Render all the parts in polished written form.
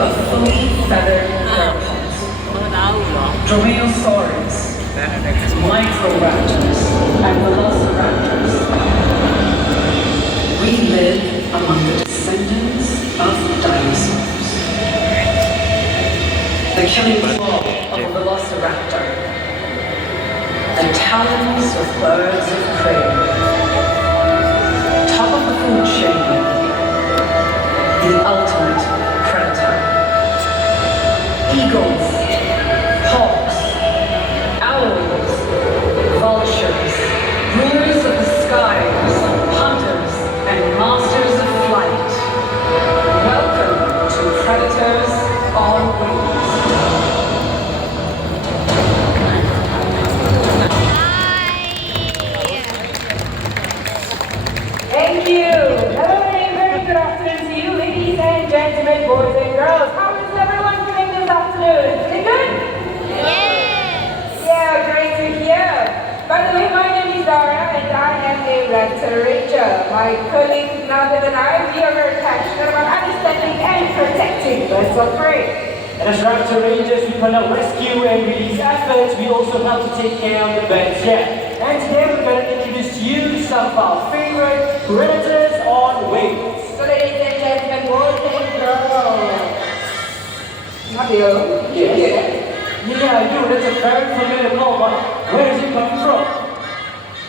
of fully feathered theropods, dromaeosaurs, microraptors, and velociraptors. We live among the descendants of dinosaurs. The killing claw of a velociraptor, the talons of birds of prey, top of the food chain, the ultimate predator. Eagles, hawks, owls, vultures, rulers of the skies, hunters, and masters of flight. Welcome to Predators on Wings. Thank you. Hello and a very good afternoon to you, ladies and gentlemen, boys and girls. How is everyone doing this afternoon? Is it good? Yes! Yeah, great to hear. By the way, my name is Dara and I am a raptor ranger. My colleagues Nabil and I, we are very passionate about understanding and protecting birds of prey. And as raptor rangers, we conduct rescue and release efforts. We also help to take care of the birds here. And today we're going to introduce to you some of our favorite predators on wings. So ladies and gentlemen, boys and girls. Nabil? Yes. Yeah, I do. That's a very familiar call, but where is it coming from?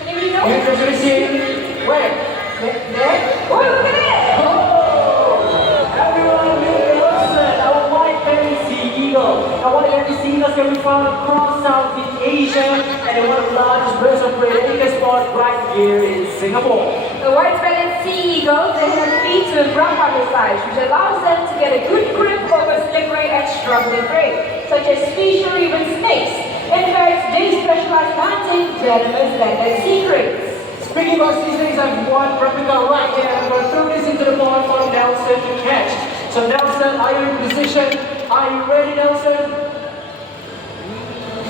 Anybody know? You're going to see where? There? Oh, look at it! Oh! Everyone, listen, our white-bellied sea eagle. Now, white-bellied sea eagles can be found across Southeast Asia, and they're one of the largest birds of prey that you can spot right here in Singapore. The white-bellied sea eagles, they have feet with rough undersides, which allows them to get a good grip over slippery and struggling prey, such as fish or even snakes. In fact, they specialize in hunting venomous landed sea creatures. Speaking about sea snakes, I have one replica right here. I'm going to throw this into the pond for Nelson to catch. So Nelson, are you in position? Are you ready, Nelson?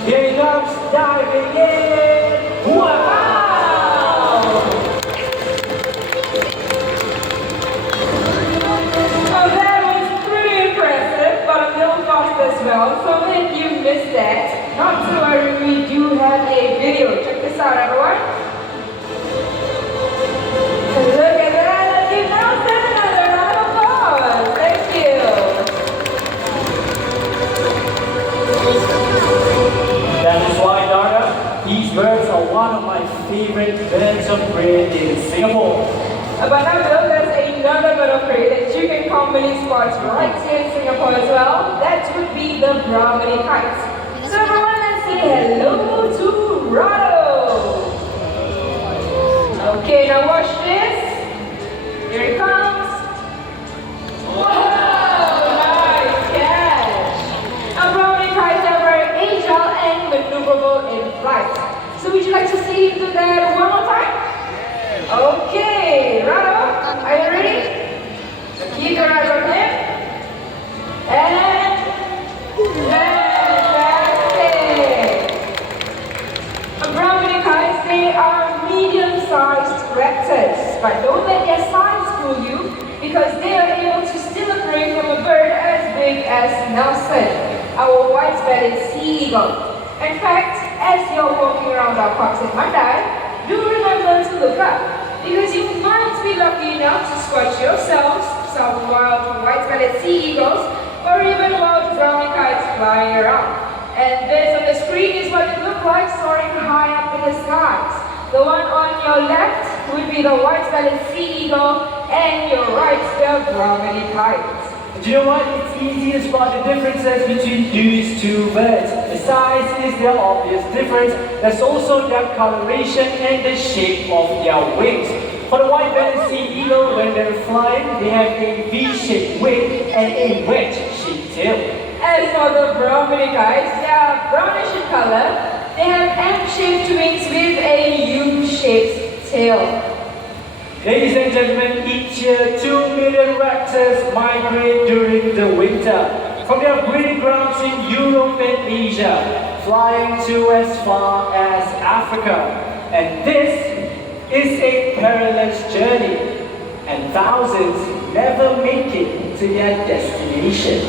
Here he comes, diving in. Wow! So that was pretty impressive, but a little fast as well. So if you missed that, not to worry, we do have a video. Check this out, everyone. Look at that, let's give Nelson another round of applause. Thank you. That is why, Dara, these birds are one of my favorite birds of prey in Singapore. But now there's another bird of prey that you can commonly spot right here in Singapore as well. That would be the Brahminy kite. So everyone, let's say hello to Rado. Okay, now watch this. Here it comes. Wow, nice catch. Now Brahminy kites are very agile and maneuverable in flight. So would you like to see him do that one more time? Okay, Rado, are you ready? So keep your eyes on him. And fantastic! Brahminy kites, they are medium-sized raptors, but don't let their size fool you, because they are able to steal a prey from a bird as big as Nelson, our white-bellied sea eagle. In fact, as you're walking around our parks in Mandai, do remember to look up, because you might be lucky enough to spot yourselves some wild white-bellied sea eagles or even wild brownie kites flying around. And this on the screen is what it looks like soaring high up in the skies. The one on your left would be the white-bellied sea eagle, and your right, the brownie kite. Do you know what? It's easy to spot the differences between these two birds. The size is their obvious difference. There's also their coloration and the shape of their wings. For the white-bellied sea eagle, when they're flying, they have a V-shaped wing and a wedge-shaped tail. As for the brownie kites, they are brownish in color. They have M-shaped wings with a U-shaped tail. Ladies and gentlemen, each year 2 million raptors migrate during the winter from their breeding grounds in Europe and Asia, flying to as far as Africa. And this is a perilous journey, and thousands never make it to their destination.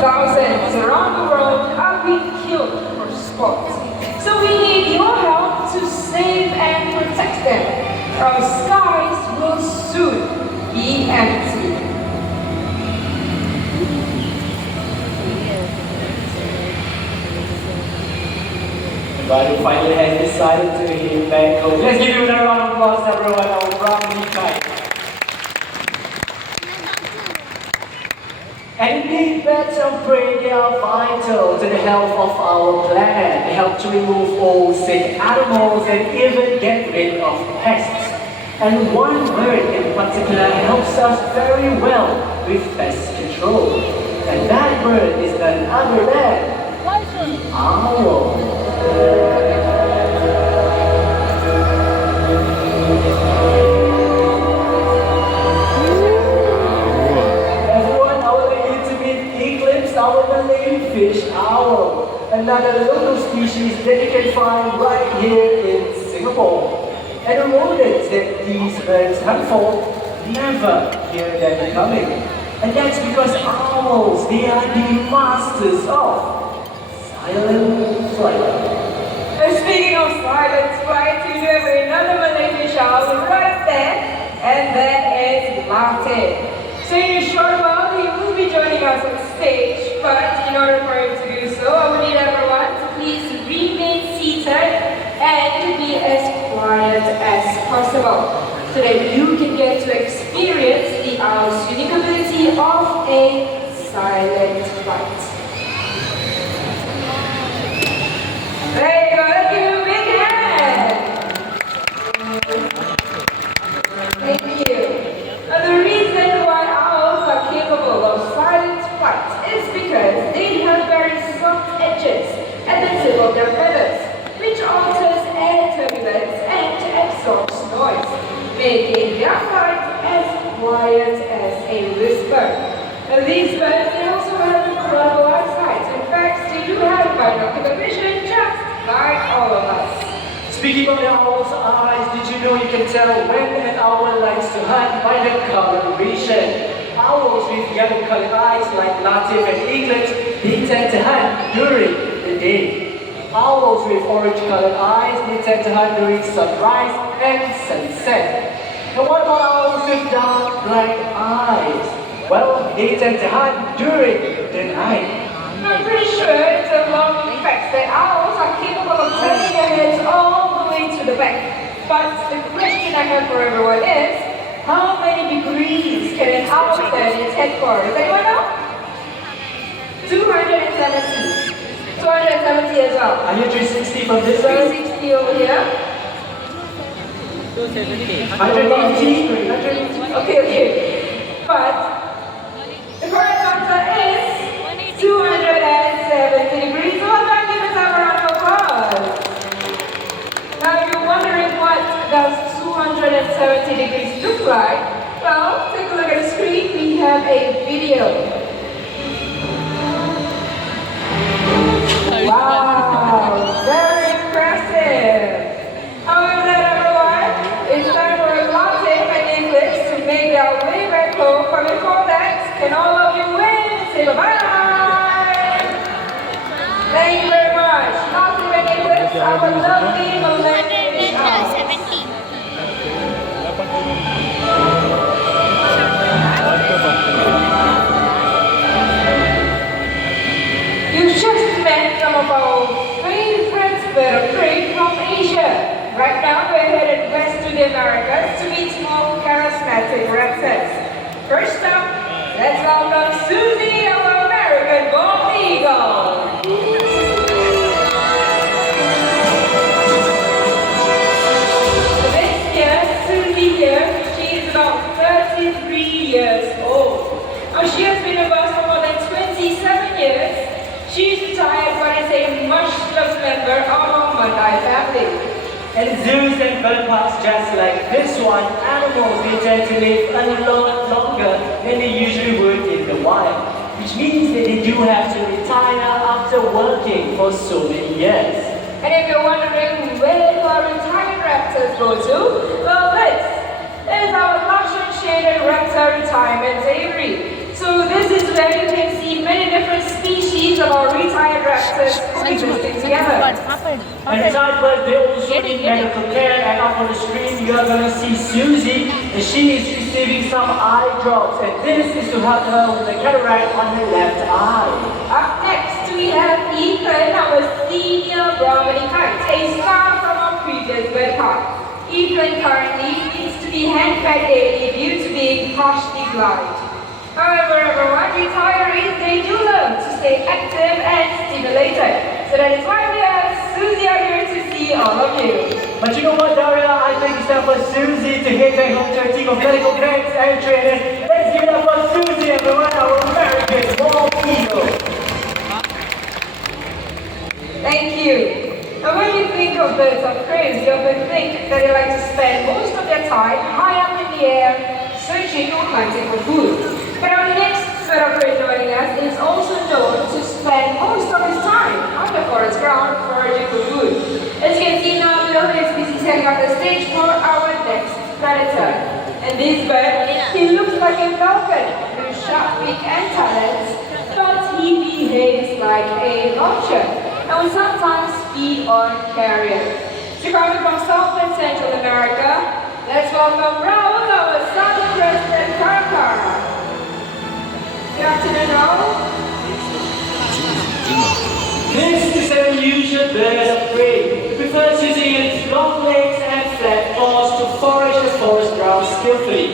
Thousands around the world are being killed for sport. So we need your help to save and protect them. Our skies will soon be empty. But who finally has decided to head back home. Let's give him a round of applause, everyone, our Brahmini kite. And indeed, birds of prey, they are vital to the health of our planet. They help to remove all sick animals and even get rid of pests. And one bird in particular helps us very well with pest control. And that bird is none other than the owl. Everyone, I would like you to meet Eclipse, our Malay fish owl, another local species that you can find right here in Singapore. And the rodents that these birds hunt for never hear them coming. And that's because owls, they are the masters of silent flight. And speaking of silent flight, we have another Malay fish owl right there, and that is Latte. So in a short while, he will be joining us on stage, but in order for him to do so, I would need everyone to please remain seated and be as quiet as possible, so that you can get to experience the owl's unique ability of a silent flight. There you go, let's give him a big hand. Thank you. And the reason why owls are capable of silent flight is because they have very soft edges at the tip of their feathers, which alters air turbulence and absorbs noise, making their flight as quiet as a whisper. And these birds, they also have incredible eyesight. In fact, they do have binocular vision just like all of us. Speaking of the owl's eyes, did you know you can tell when an owl likes to hunt by the coloration? Owls with yellow colored eyes like Latif and Eclipse, they tend to hunt during the day. Owls with orange colored eyes, they tend to hunt during sunrise and sunset. And what about owls with dark black eyes? Well, they tend to hunt during the night. I'm pretty sure it's a long fact that owls are capable of turning their heads all the way to the back. But the question I have for everyone is, how many degrees can an owl turn its head for? Does anyone know? 270. 270 as well. Are you 360 from this side? 360 over here. 180? Okay. But the correct answer is 270 degrees. So let's give us a round of applause. Now if you're wondering what does 270 degrees look like, well, take a look at the screen. We have a video. Wow, very impressive. How is that, everyone? It's time for a latte and English to make our way back home. But before that, can all of you wave and say bye-bye? Thank you very much. Latte and English, our lovely Malay fish owls. 270. You just met some of our favorite bird of prey from Asia. Right now, we're headed west to the Americas to meet more charismatic raptors. First up, let's welcome Susie, our American bald eagle. This year, Susie here, she is about 33 years old. Now, she has been with us for more than 27 years. She's retired but is a much-loved member of our mandai family. And zoos and bird parks just like this one, animals they tend to live a lot longer than they usually would in the wild, which means that they do have to retire after working for so many years. And if you're wondering where do our retired raptors go to, well, this is our lush and shaded raptor retirement aviary. So this is where you can see many different species of our retired raptors coexisting together. And retired birds, they also need medical care. And up on the screen, you are going to see Susie. And she is receiving some eye drops. And this is to help her with the cataract on her left eye. Up next, we have Ethan, our senior Brahmani kite, a star from our previous bird park. Ethan currently needs to be hand-fed daily due to being partially blind. However, everyone, retirees, they do love to stay active and stimulated. So that is why we have Susie out here to see all of you. But you know what, Daria? I think it's time for Susie to head back home to her team of medical vets and trainers. Let's give it up for Susie, everyone, our American bald eagle. Thank you. Now when you think of birds of prey, you often think that they like to spend most of their time high up in the air, searching or hunting for food. But our next bird of prey joining us is also known to spend most of his time on the forest ground foraging for food. As you can see now, Bill is busy setting up the stage for our next predator. And this bird, he looks like a falcon with sharp beak and talons, but he behaves like a vulture and will sometimes feed on carrion. So coming from South and Central America, let's welcome Raul, our southern president Carcar. Good afternoon, Raul. This is an unusual bird of prey. It prefers using its long legs and flat paws to forage the forest ground skillfully.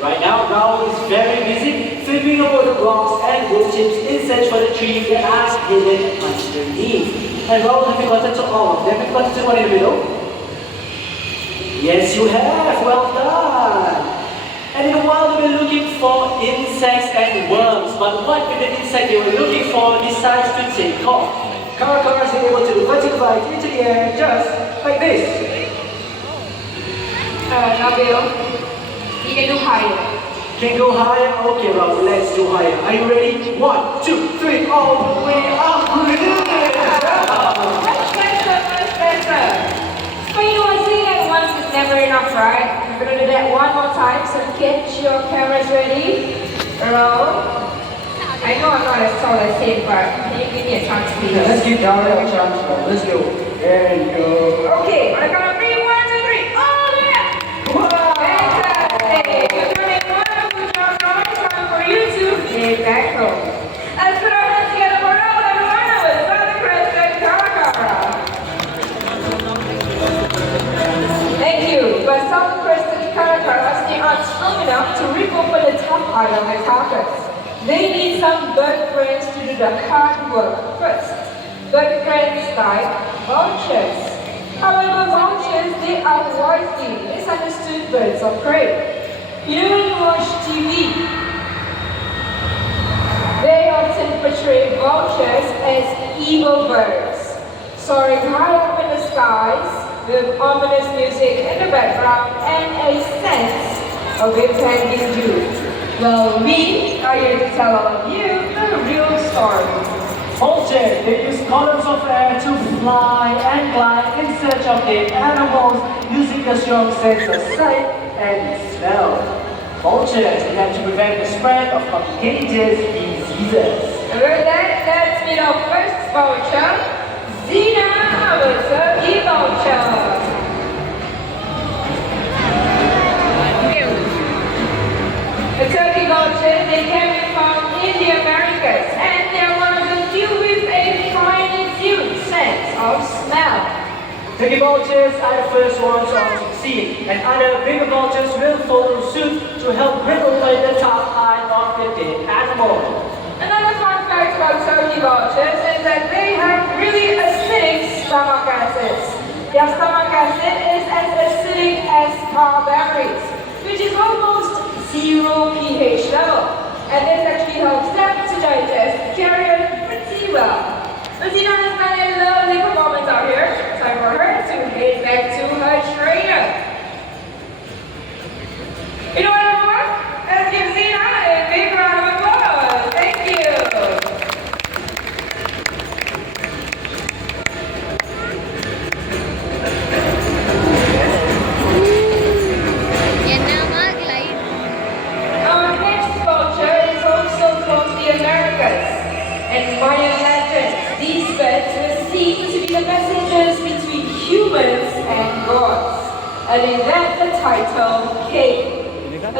Right now, Raul is very busy flipping over the rocks and wood chips in search for the trees that are hidden underneath. And Raul, have you gotten to all of them? Have you gotten to one in the middle? Yes, you have. Well done. And in a while, we were looking for insects and worms, but what did the insect they were looking for decides to take off? Carcar is able to vertical glide into the air just like this. Nabil, you can do higher. Can go higher? Okay, Raul, let's do higher. Are you ready? 1, 2, 3, all the way up. Much better. But you know, saying that once is never enough, right? We're gonna do that one more time, so get your cameras ready. Roll. I know I'm not as tall as him, but can you give me a chance, please? Yeah, let's give Daria a chance. Let's go. There you go. Okay, on the count of 3, 1, 2, 3. Oh, yeah! Wow. Fantastic! You're doing a wonderful job. Now it's time for you to get back home. Let's put our hands together for Raul, everyone. I was Southern President Karakara. Thank you. But Southern President Karakara, they aren't strong enough to rip open the top part of the carcass. They need some bird friends to do the hard work first. Bird friends like vultures. However, vultures, they are widely misunderstood birds of prey. You know when you watch TV, they often portray vultures as evil birds, soaring high up in the skies with ominous music in the background and a sense of impending doom. Well, we are here to tell all of you the real story. Vultures, they use columns of air to fly and glide in search of dead animals using a strong sense of sight and smell. Vultures, they have to prevent the spread of contagious diseases. And with that, let's meet our first vulture, Zina, our turkey vulture. The turkey vultures, they can be found in the Americas, and they're one of the few with a finely tuned sense of smell. Turkey vultures are the first ones onto the scene, and other bigger vultures will follow suit to help rip open the top eye of the dead animal. Another fun fact about turkey vultures is that they have really acidic stomach acids. Their stomach acid is as acidic as strawberries, which is almost 0 pH level, and this actually helps them to digest carrion pretty well. But Zina has done a lovely performance out here. Time for her to head back to her trainer. You know what, everyone? Let's give Zina a big round of applause. Thank you. Yan naman. humans and gods. And in that the title came.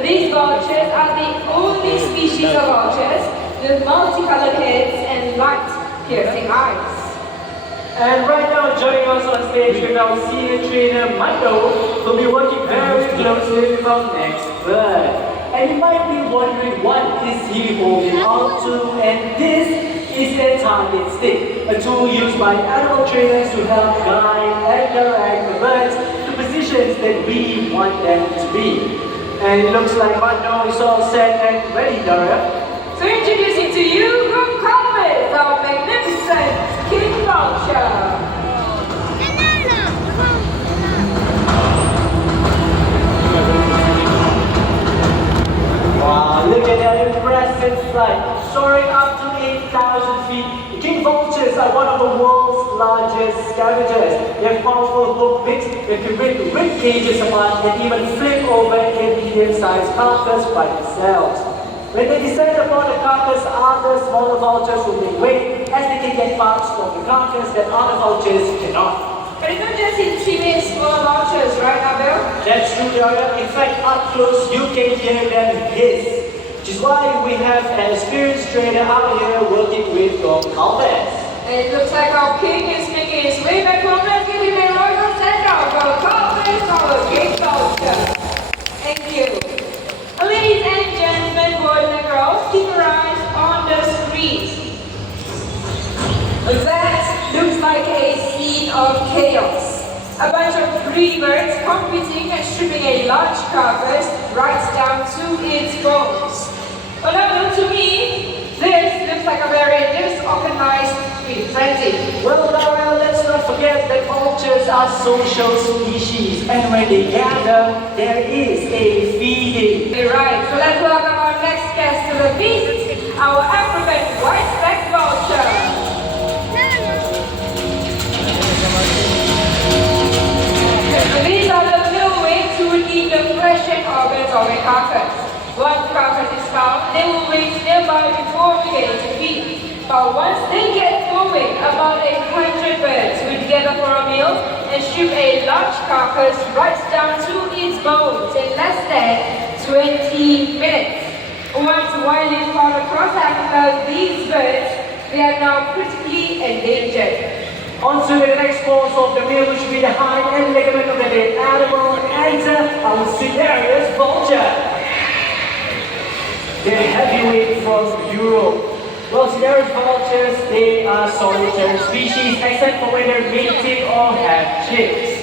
These vultures are the only species of vultures with multicolored heads and light-piercing eyes. And right now, joining us on stage with our senior trainer, Mando, will be working very closely with our next bird. And you might be wondering what is he holding on to, and this is a target stick, a tool used by animal trainers to help guide and direct the birds to positions that we want them to be. And it looks like Mando is all set and ready, Daria. So introducing to you, Group Compass, our magnificent king vulture. Wow, look at that impressive flight, soaring up to 8,000 feet. The king vultures are one of the world's largest scavengers. They have powerful hook beaks that can rip the rib cages apart and even flip over a medium-sized carcass by themselves. When they descend upon the carcass, other smaller vultures will make way as they can get parts from the carcass that other vultures cannot. But it's not just intimate small vultures, right, Abel? That's true, Daria. In fact, up close, you can hear them hiss. Which is why we have an experienced trainer out here working with your compass. And it looks like our king is making his way back home. Let's give him a royal send-off. Our compass, our king vulture. Thank you. Ladies and gentlemen, boys and girls, keep your eyes on the screen. That looks like a scene of chaos. A bunch of free birds competing and stripping a large carcass right down to its bones. Well, now, to me, this looks like a very disorganized frenzy. Well, Daria, let's not forget that vultures are social species, and when they gather, there is a feeding. You're right. So let's welcome our next guest to the feast, our African white-backed vulture. These are the little wings who will eat the flesh and organs of a carcass. Once the carcass is found, they will wait nearby before beginning to feed. But once they get going, about 100 birds will gather for a meal and strip a large carcass right down to its bones in less than 20 minutes. Once widely found across Africa, these birds, they are now critically endangered. On to the next course of the meal, which will be the hide and ligament of the dead animal, and our Singaporean vulture. They're heavyweight from Europe. Well, Singaporean vultures, they are solitary species, except for when they're mating or have chicks.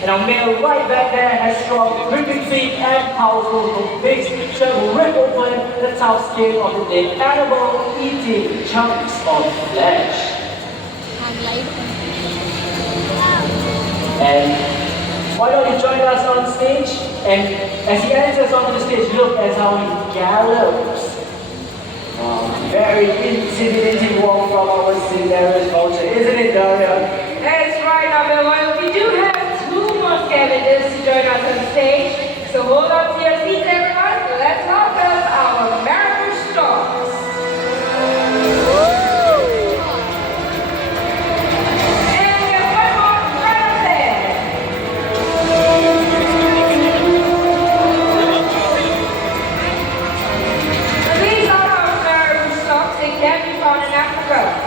And our male right back there has strong gripping feet and powerful hook beaks that will rip open the tough skin of the dead animal, eating chunks of flesh. And why don't you join us on stage? And as he enters onto the stage, look at how he gallops. Very intimidating walk from our Singaporean vulture, isn't it, Daria? That's right, Abel. Well, we do have two more scavengers to join us on stage. So hold on to your seats, everyone. Let's welcome our mariner storks.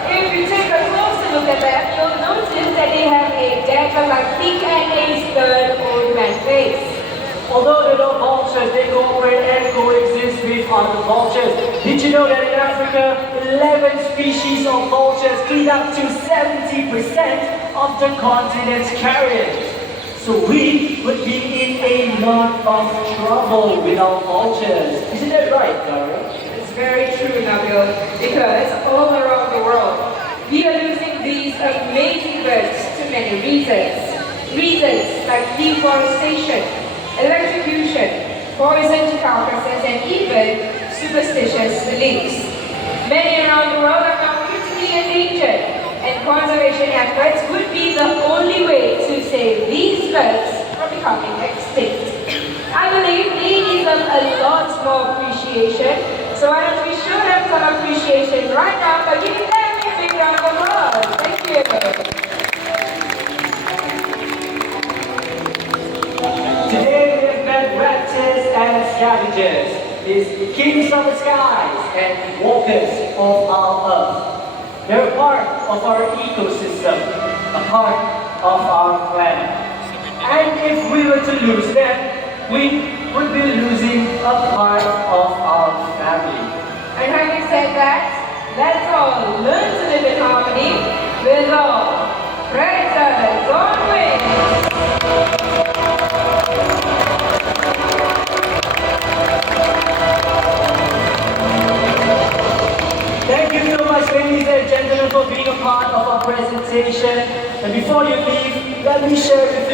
If you take a closer look at them, you'll notice that they have a dagger-like beak and a stern old man face. Although they're not vultures, they cooperate and coexist with other vultures. Did you know that in Africa, 11 species of vultures clean up to 70% of the continent's carriers? So we would be in a lot of trouble with our vultures. Isn't that right, Daria? It's very true, Nabil, because all around the world, we are losing these amazing birds to many reasons. Reasons like deforestation, electrocution, poison to carcasses, and even superstitious beliefs. Many around the world are now critically endangered, and conservation efforts would be the only way to save these birds from becoming extinct. I believe they deserve a lot more appreciation, so why don't we show them some appreciation right now by giving them a big round of applause. Thank you. and scavengers, these kings of the skies and walkers of our earth. They're a part of our ecosystem, a part of our planet. And if we were to lose them, we would be losing a part of our family. And having said that, let's all learn to live in harmony with all predators on wings. Thank you so much, ladies and gentlemen, for being a part of our presentation. And before you leave, let me share with